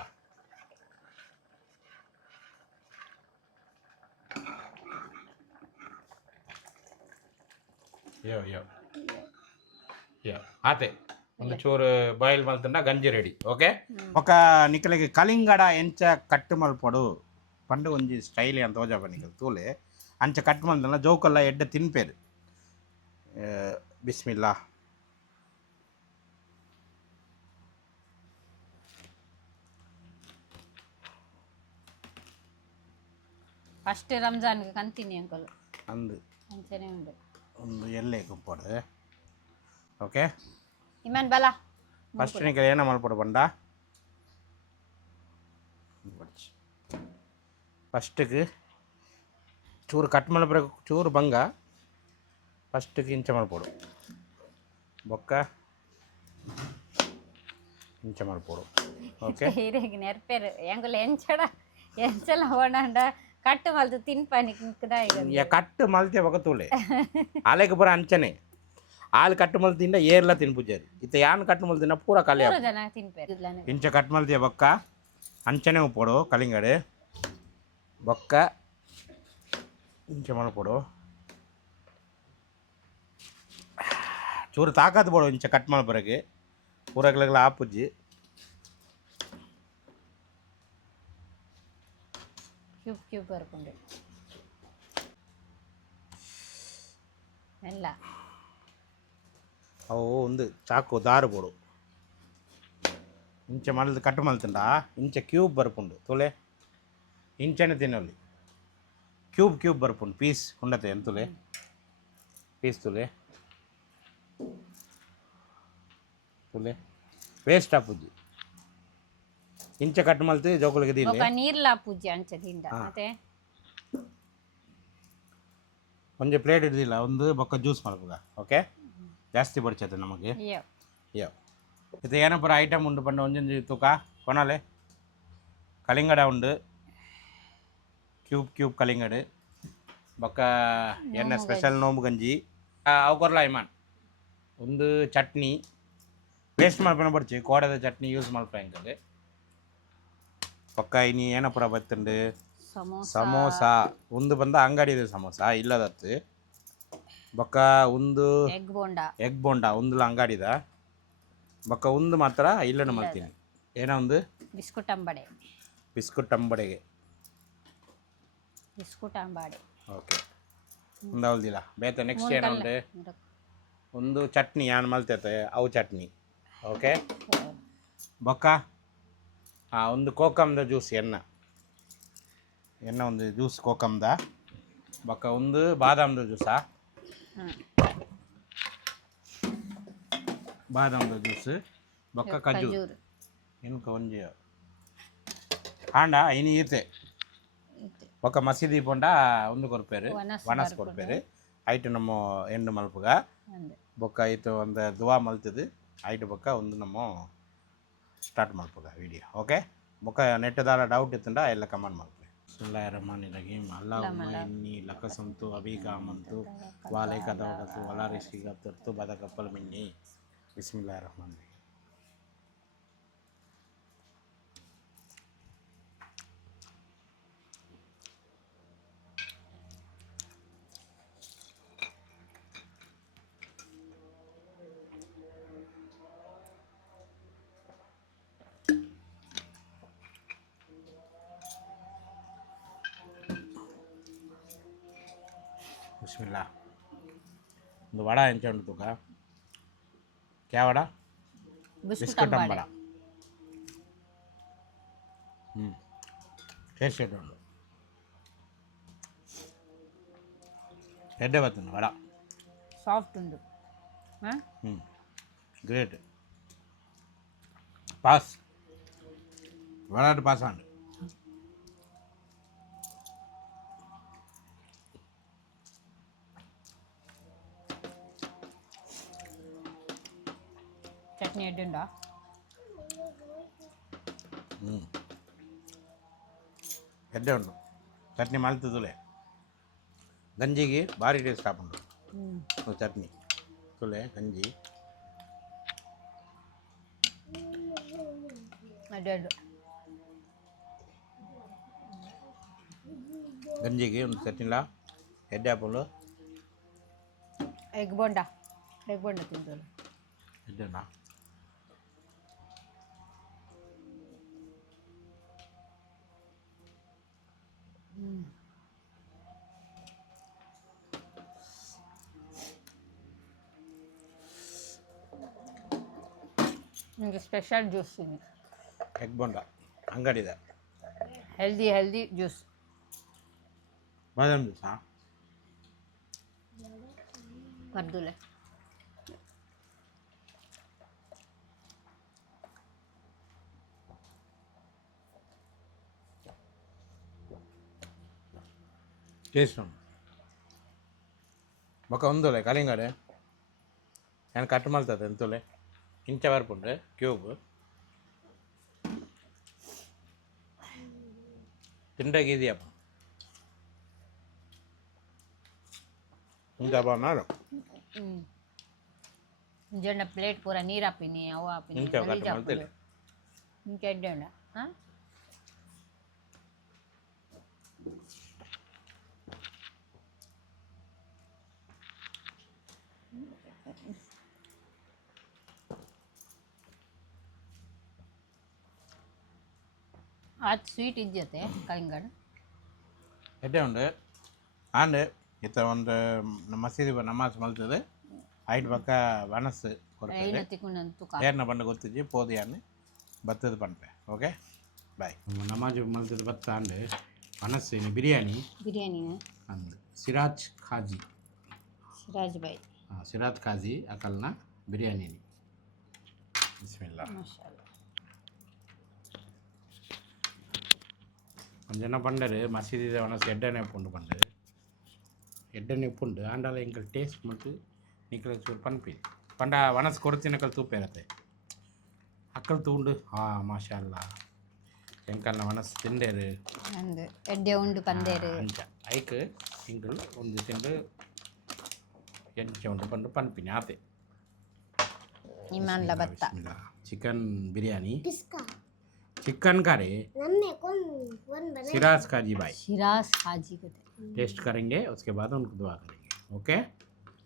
ಯೋ ಆತೆ ಒಂದು ಚೂರು ಬಾಯ್ಲ್ ಮಲ್ತಂಡ ಗಂಜಿ ರೆಡಿ ಓಕೆ ఒక నిక్కలకి కలింగడ ఎంచ కట్టు మల్పడు పండు కొంచెం స్టైల్ ಅಂತ ತೋಜಾ ಬನ್ನಿಕಲ್ ತೂಲೆ ಅಂಚ ಕಟ್ ಮಾಡ್ದಲ್ಲ ಜೋಕಲ್ಲ ಎಡ್ಡೆ ತಿನ್ಪೇರು ಬಿಸ್ಮಿಲ್ಲಾ ಫಸ್ಟ್ ರಂಜಾನ್ ಕಂತಿನಿ ಅಂಕಲ್ ಅಂದು ಅಂಚನೆ ಉಂಡು ಒಂದು ಎಣ್ಣೆ ಕುಪ್ಪೋಡು ಓಕೆ ಇಮನ್ ಬಲ ಫಸ್ಟ್ ನಿಮಗೆ ಏನ ಮಾಡ್ಬಿಡು ಬಂಡ ಫಸ್ಟಿಗೆ ಚೂರು ಕಟ್ ಮಾಡಬೇಕು ಚೂರು ಬಂಗ ಫಸ್ಟಿಗೆ ಇಂಚ ಮಾಡ್ಬೋಡು ಬೊಕ್ಕ ಇಂಚ ಮಾಡ್ಬೋಡು ಓಕೆ ಹೀರೆಗೆ ನೆರ್ಪೇರು ಎಂಗಲ್ ಎಂಚಡ ಎಂಚಲ ಹೋಣಂಡ ಕಟ್ಟು ಮಲ್ದು ತಿನ್ಪಾನಿ ಕಟ್ಟು ಮಲ್ತೆ ಬೊಕ್ಕ ತೂಲೆ ಆಲೆಗೆ ಪೂರ ಅಂಚನೆ ಆಲು ಕಟ್ಟು ಮಲ್ ತಿಂಡ ಏರ್ಲ ತಿನ್ಪುಜಾರಿ ಇತ್ತ ಯಾನ್ ಕಟ್ಟು ಮಲ್ ತಿನ್ನ ಪೂರ ಕಲೆ ಜನ ತಿನ್ಪೇರು ಇಂಚ ಕಟ್ ಮಲ್ತಿಯ ಬೊಕ್ಕ ಅಂಚನೆ ಉಪ್ಪೋಡು ಕಲಿಂಗಡೆ ಬೊಕ್ಕ ಇಂಚ ಮಲ್ಪೋಡು ಚೂರು ತಾಕತ್ ಬೋಡು ಇಂಚ ಕಟ್ ಮಲ್ಪರಗೆ ಪೂರಗ್ಲಗ್ಲ ಆಪುಜ್ಜಿ ಕ್ಯೂಬ್ ಕ್ಯೂಬ್ ಬರ್ಕೊಂಡು ಎಲ್ಲ ಅವು ಒಂದು ಚಾಕು ದಾರು ಬೋಡು ಇಂಚ ಮಲ್ದು ಕಟ್ಟು ಮಲ್ತಂಡ ಇಂಚ ಕ್ಯೂಬ್ ಬರ್ಪುಂಡು ತುಲೆ ಇಂಚನೆ ತಿನ್ನೋಲಿ ಕ್ಯೂಬ್ ಕ್ಯೂಬ್ ಬರ್ಪುಂಡು ಪೀಸ್ ಉಂಡತೆ ಎಂತುಲೆ ಪೀಸ್ ತುಲೆ ತುಲೆ ವೇಸ್ಟ್ ಆಪುಜ್ಜಿ ಇಂಚ ಕಟ್ಟು ಮಲ್ತು ಜೋಕುಲಿಗೆ ದಿಲ್ಲ ನೀರ್ಲ ಪೂಜೆ ಅಂಚ ದಿಂಡ ಮತ್ತೆ ಒಂದು ಪ್ಲೇಟ್ ಹಿಡ್ದಿಲ್ಲ ಒಂದು ಬೊಕ್ಕ ಜ್ಯೂಸ್ ಮಾಡ್ಬೋದ ಓಕೆ ಜಾಸ್ತಿ ಬಡ್ಚತೆ ನಮಗೆ ಯೋ ಇದು ಏನಪ್ಪರ ಐಟಮ್ ಉಂಡು ಪಂಡ ಒಂಜೊಂದು ತೂಕ ಕೊನಾಲೆ ಕಲಿಂಗಡ ಉಂಡು ಕ್ಯೂಬ್ ಕ್ಯೂಬ್ ಕಲಿಂಗಡು ಬೊಕ್ಕ ಎಣ್ಣೆ ಸ್ಪೆಷಲ್ ನೋಂಬು ಗಂಜಿ ಅವು ಕೊರ್ಲ ಇಮಾನ್ ಒಂದು ಚಟ್ನಿ ವೇಸ್ಟ್ ಮಾಡ್ಕೊಂಡು ಬರ್ಚಿ ಕೋಡದ ಚಟ್ನಿ ಯೂಸ್ ಮಾಡ್ಪ ಹೆಂಗದೆ ಪಕ್ಕ ಇನಿ ಏನಪ್ಪರ ಬತ್ತುಂಡು ಸಮೋಸ ಒಂದು ಬಂದ ಅಂಗಡಿದು ಸಮೋಸ ಇಲ್ಲದತ್ತು ಬೊಕ್ಕ ಒಂದು ಎಗ್ ಬೋಂಡ ಒಂದು ಅಂಗಡಿದ ಬೊಕ್ಕ ಒಂದು ಮಾತ್ರ ಇಲ್ಲನ ಮಾಡ್ತೀನಿ ಏನೋ ಒಂದು ಬಿಸ್ಕುಟ್ ಅಂಬಡೆಗೆ ಓಕೆ ಒಂದು ಅವಲ್ದಿಲ್ಲ ಬೇತ ನೆಕ್ಸ್ಟ್ ಏನೋ ಉಂಟು ಒಂದು ಚಟ್ನಿ ಏನು ಮಲ್ತೈತೆ ಅವು ಚಟ್ನಿ ಓಕೆ ಬೊಕ್ಕ ಒಂದು ಕೋಕಮ್ದ ಜ್ಯೂಸ್ ಎಣ್ಣೆ ಒಂದು ಜ್ಯೂಸ್ ಕೋಕಮ್ದ ಬೊಕ್ಕ ಒಂದು ಬಾದಾಮ್ದ ಜ್ಯೂಸಾ ಬಾದಾಮ್ದ ಜ್ಯೂಸ್ ಬೊಕ್ಕ ಖಜೂರ್ ಎನ್ಕ ಒಂಜಿ ಆಂಡ ಇನಿ ಈತೆ ಬೊಕ್ಕ ಮಸೀದಿ ಪೋಂಡ ಒಂದು ಕೊರ್ಪೇರು ವನಸ್ ಕೊರ್ಪೇರು ಐಟು ನಮ್ಮ ಹೆಣ್ಣು ಮಲ್ಪುಗ ಬೊಕ್ಕ ಐತು ಒಂದು ದುವಾ ಮಲ್ತದು ಐಟು ಬೊಕ್ಕ ಒಂದು ನಮ್ಮ ಸ್ಟಾರ್ಟ್ ಮಲ್ಪುಗ ವಿಡಿಯೋ ಓಕೆ ಬೊಕ್ಕ ನೆಟ್ಟದಾರ ಡೌಟ್ ಇತ್ತಂಡ ಎಲ್ಲ ಕಮೆಂಟ್ ಮಲ್ಪೆ ಬಿಸ್ಮಿಲ್ಲಾಹಿರ್ರಹ್ಮಾನಿರ್ರಹೀಮ್ ಅಲ್ಲಾಹುಮ್ಮ ಇನ್ನಿ ಲಕಸಂತು ಅಬೀಕಾಮಂತು ವಾಲೈಕ ದವಕತು ವಲಾ ರಿಸ್ಕಿಗ ತರ್ತು ಬದಕಪ್ಪಲ್ ಮಿನ್ನಿ ಬಿಸ್ಮಿಲ್ಲಾಹಿರ್ರಹ್ಮಾನಿರ್ರಹೀಮ್ ಬಿಸ್ಮಿಲ್ಲಾ ಒಂದು ವಡ ಎಂಚ ಉಂಟು ತೂಕ ಕ್ಯಾ ವಡ ಬಿಸ್ಕಟ್ ಅಂಬಡ ಟೇಸ್ಟ್ ಉಂಟು ಎಡ್ಡೆ ಬರ್ತದೆ ವಡ ಸಾಫ್ಟ್ ಉಂಟು great pass vada pass and chutney ಎಡ್ಡುಂಡಾ ಎಡ್ಡೆ ಉಂಟು ಚಟ್ನಿ ಮಲ್ತದುಲೆ ಗಂಜಿಗೆ ಭಾರಿ ಟೇಸ್ಟ್ ಹಾಕೊಂಡು ಚಟ್ನಿ ತುಲೆ ಗಂಜಿ ಗಂಜಿಗೆ ಒಂದು ಚಟ್ನಿಲ ಎಡ್ಡೆ ಹಾಕೊಂಡು ಎಗ್ ಬೋಂಡ ತಿಂತಲ್ಲ ಎಡ್ಡೆನಾ ನಿಮಗೆ ಸ್ಪೆಷಲ್ ಜ್ಯೂಸ್ ಇದೆ, ಎಗ್ ಬೋಂಡ ಅಂಗಡಿದೆ. Healthy juice. ಬಾದಾಮ್ ಜ್ಯೂಸಾ? ಬರ್ದುಲೆ ಟೇಸ್ಟ್ ಬೊಕ್ಕ ಒಂದೊಲೆ ಕಲಿಂಗಡೆ ನಾನು ಕಟ್ ಮಾಡ್ತದೆ ಎಂತೊಲೆ ಇಂಚ ಬರ್ಪುಂಡು ಕ್ಯೂಬ್ ತಿಂಡಾಗ ಇದೆಯಪ್ಪ ಇಂಚ ಬಾರು ಜನ ಪ್ಲೇಟ್ ಪೂರ ನೀರು ಹಾಪಿನಿ ಅವು ಹಾಪಿನಿ ಇಂಚ ಕಟ್ ಮಾಡ್ತಿಲ್ಲ ಇಂಚ ಎಡ್ಡೆ ಉಂಡ ಹಾಂ ಅದು ಸ್ವೀಟ್ ಇದ್ಯತೆ ಕಲಿಂಗಡ್ ಎಡ್ಡೆ ಉಂಡು ಆಂಡ್ ಇತ್ತ ಒಂದು ಮಸೀದಿ ನಮಾಜ್ ಮಲ್ತದೆ ಐಟ್ ಪಕ್ಕ ವನಸ್ಸು ಐನ ತಿಕ್ಕೊಂಡಂತೂ ಏರ್ನ ಬಂದು ಗೊತ್ತಿದ್ದಿ ಪೋದಿಯಾన్ని ಬತ್ತದ ಪಂಪೆ ಓಕೆ ಬಾಯ್ ನಮಾಜ್ ಮಲ್ತದ ಬತ್ತ ಆಂಡ್ ವನಸ್ಸು ಬಿರಿಯಾನಿ ಅಂದ್ ಸಿರಾಜ್ ಖಾಜಿ ಬಾಯ್ ಸಿರಾಜ್ ಖಾಜಿ ಅಕಲ್ನ ಬಿರಿಯಾನಿ ಬಿಸ್ಮಿಲ್ಲಾ ಮಾಷಾಅಲ್ಲಾ கொஞ்சம் பண்டரு மசீதி வனஸ் எண்ணெய் உப்புண்டு பண்டரு எண்ணெய் உப்புண்டு ஆண்டால எங்கள் டேஸ்ட் மட்டும் நீக்கள் சூர் பண்பி பண்ட வனஸ் ಕೊರಚಿನಕಲ್ ತೂಪೇರತ್ತೆ ಅಕ್ಕಲ್ ತೂಂಡು ಮಾಷಾ ಅಲ್ಲಾ ಎಂಕಲ್ನ ವನಸ್ ತಿಂಡೇರು ಅಂದು ಎಡ್ಡೆ ಉಂಡು ಪಂದೇರು ಅಂಚ ಐಕ್ ಇಂಕಲ್ ಒಂದು ತಿಂಡು ಎಂಚ ಉಂಡು ಪಂಡು ಪನ್ಪಿನಿ ಆತೆ ಇಮಾನ್ಲ ಬತ್ತ chicken biryani chicken curry Siraj खाजी भाई को टेस्ट करेंगे उसके बाद उनको दुआ करेंगे ओके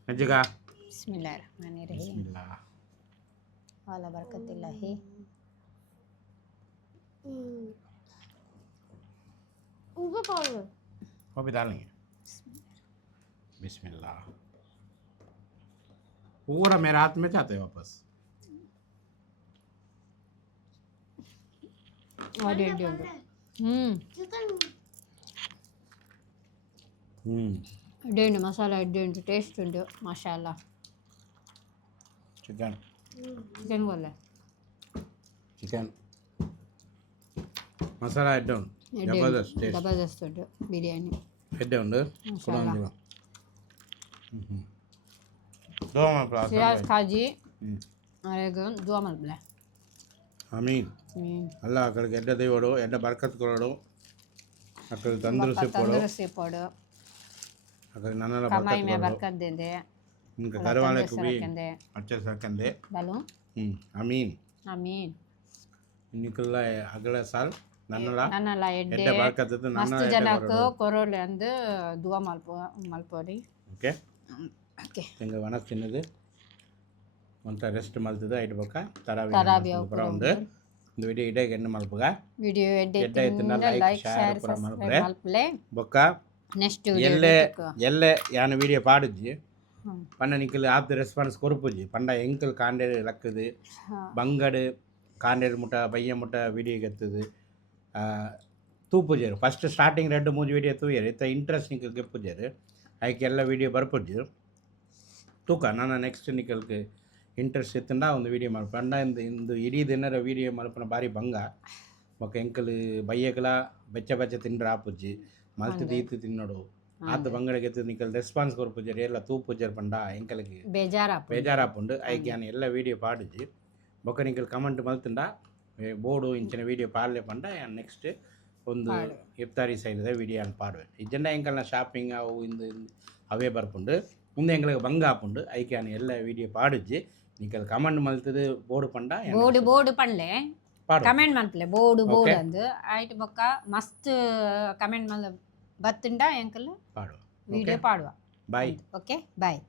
नजिगा बिस्मिल्लाहिर्रहमानिर्रहीम बिस्मिल्लाह वाला बरकतिल्लाहि वो भी डालेंगे बिस्मिल्लाह पूरा मेरे हाथ में जाते वापस ಎಡ್ಡೆ ಉಂಡು ಎಡ್ಡೆ ಉಂಡು ಮಸಾಲ ಎಡ್ಡೆ ಉಂಟು ಟೇಸ್ಟ್ ಉಂಟು ಮಾಷಾಅಲ್ಲಾ ಚಿಕನ್ ಕೊಲ್ಲ ಚಿಕನ್ ಮಸಾಲ ಎಡ್ಡೆ ಉಂಟು ಜಬರ್ದಸ್ತ್ ಉಂಟು ಬಿರಿಯಾನಿ ಎಡ್ಡೆ ಉಂಟು ಸಿರಾಜ್ ಖಾಜಿ ಅರೆಗ ದುವಾ ಮಲ್ಪಲೆ आमीन अल्लाह अక్కడికి ఎడ్డ దేవుడు ఎడ్డ బర్కత్ కొరడు అక్కడ తందరుసి పోడు అక్కడ నన్నల बरकत दे दे इनका घर वाले को भी अच्छे से रखेंगे बालो आमीन आमीन निकला अगले साल नन्नला ಎಡ್ಡ ಬರ್ಕತ್ ಮಸ್ತ್ ಜನಕ್ಕೆ ಕೊರೋಲೆ ಅಂದು ದುವಾ ಮಲ್ಪೋರಿ ಓಕೆ ಓಕೆ ತಿಂಗ ವನಸ್ ಚಿನ್ನದು ಒಂತ ರೆಸ್ಟ್ ಮಲ್ತದ ಐಟ್ ಬಕ ತರಾವಿ ಪುರ ಉಂಡು இந்த வீடியோ ಇಡೇ ಎನ್ನ ಮಲ್ಪಗ ವಿಡಿಯೋ ಎಡ್ಡೆ ಲೈಕ್ ಶೇರ್ ಪುರ ಮಲ್ಪಲೆ ಬೊಕ್ಕ ನೆಕ್ಸ್ಟ್ ಎಲ್ಲೆ ಯಾನ ವಿಡಿಯೋ ಪಾಡುಜಿ ಪಂಡ ನಿಕಲ್ ಆಪ್ ರೆಸ್ಪಾನ್ಸ್ ಕೊರುಪುಜಿ ಪಂಡ ಎಂಕಲ್ ಕಾಂಡೇರ್ ಲಕ್ಕದು ಬಂಗಡ್ ಕಾಂಡೇರ್ ಮುಟ ಬಯ್ಯ ಮುಟ ವಿಡಿಯೋ ಗೆತ್ತದು ತೂಪುಜೇರು ಫಸ್ಟ್ ಸ್ಟಾರ್ಟಿಂಗ್ 2-3 ವಿಡಿಯೋ ತೂಯರು ಇತ್ತ ಇಂಟ್ರೆಸ್ಟ್ ನಿಕಲ್ ಗೆಪ್ಪುಜೇರು ಐಕೆ ಎಲ್ಲ ವಿಡಿಯೋ ಬರ್ಪುಜಿ ತೂಕ ನಾನು ನೆಕ್ಸ್ಟ್ ನಿಕಲ್ಗೆ ಇಂಟ್ರೆಸ್ಟ್ ಇತ್ತಂಡ ಒಂದು ವಿಡಿಯೋ ಮಾಡ್ಪಂಡ ಇಂದು ಇಡೀ ದಿನರ ವಿಡಿಯೋ ಮಲ್ಪನ ಭಾರಿ ಭಂಗ ఒక ಎಂಕಲ್ ಬಯ್ಯಕಲ ಬೆಚ್ಚ ತಿಂಡ್ರ ಆಪುಜ್ಜಿ ಮಲ್ತು ತೀತು ತಿನ್ನೋಡು ಆತ ಬಂಗಡಗೆ ಎತ್ತು ನಿಕಲ್ ರೆಸ್ಪಾನ್ಸ್ ಕೊರ್ಪುಜ್ಜರ್ ಎಲ್ಲ ತೂಪುಜ್ಜರ್ ಪಂಡ ಎಂಕಲ್ಗೆ ಬೇಜಾರಾಪುಂಡು ಐಕೆ ನಾನು ಎಲ್ಲ ವಿಡಿಯೋ ಪಾಡುಜಿ ಬೊಕ್ಕ ನಿಕಲ್ ಕಮೆಂಟ್ ಮಲ್ತಂಡ ಬೋರ್ಡು ಇಂಚಿನ ವಿಡಿಯೋ ಪಾಡ್ಲೆ ಪಂಡ ನೆಕ್ಸ್ಟ್ ಒಂದು ಇಫ್ತಾರಿ ಸೈಡ್ದ ವಿಡಿಯೋ ಅನ್ನು ಪಾಡುವೆ ಇಜ್ಜಂಡ ಎಂಕಲ್ನ ಶಾಪಿಂಗ್ ಅವು ಇಂದು ಅವೇ ಬರ್ಪುಂಡು ಮುಂದೆ ಎಂಕಲ್ಗೆ ಭಂಗ ಆಪುಂಡು ಐಕೆ ನಾನು ಎಲ್ಲ ವಿಡಿಯೋ ಪಾಡುಜ್ಜಿ ನಿಕಲ್ ಕಮೆಂಟ್ ಮಲ್ತದು ಬೋರ್ಡು ಪಂಡ ಬೋರ್ಡು ಪಂಡ್ಲೆ ಕಮೆಂಟ್ ಮಲ್ಪಲೆ ಬೋರ್ಡು ಅಂದು ಆಯ್ತು ಬೊಕ್ಕ ಮಸ್ತ್ ಕಮೆಂಟ್ ಮಲ್ ಬತ್ತುಂಡ ಎಂಕಲ್ ಪಾಡುವ ವಿಡಿಯೋ ಪಾಡುವ ಬಾಯ್ ಓಕೆ ಬಾಯ್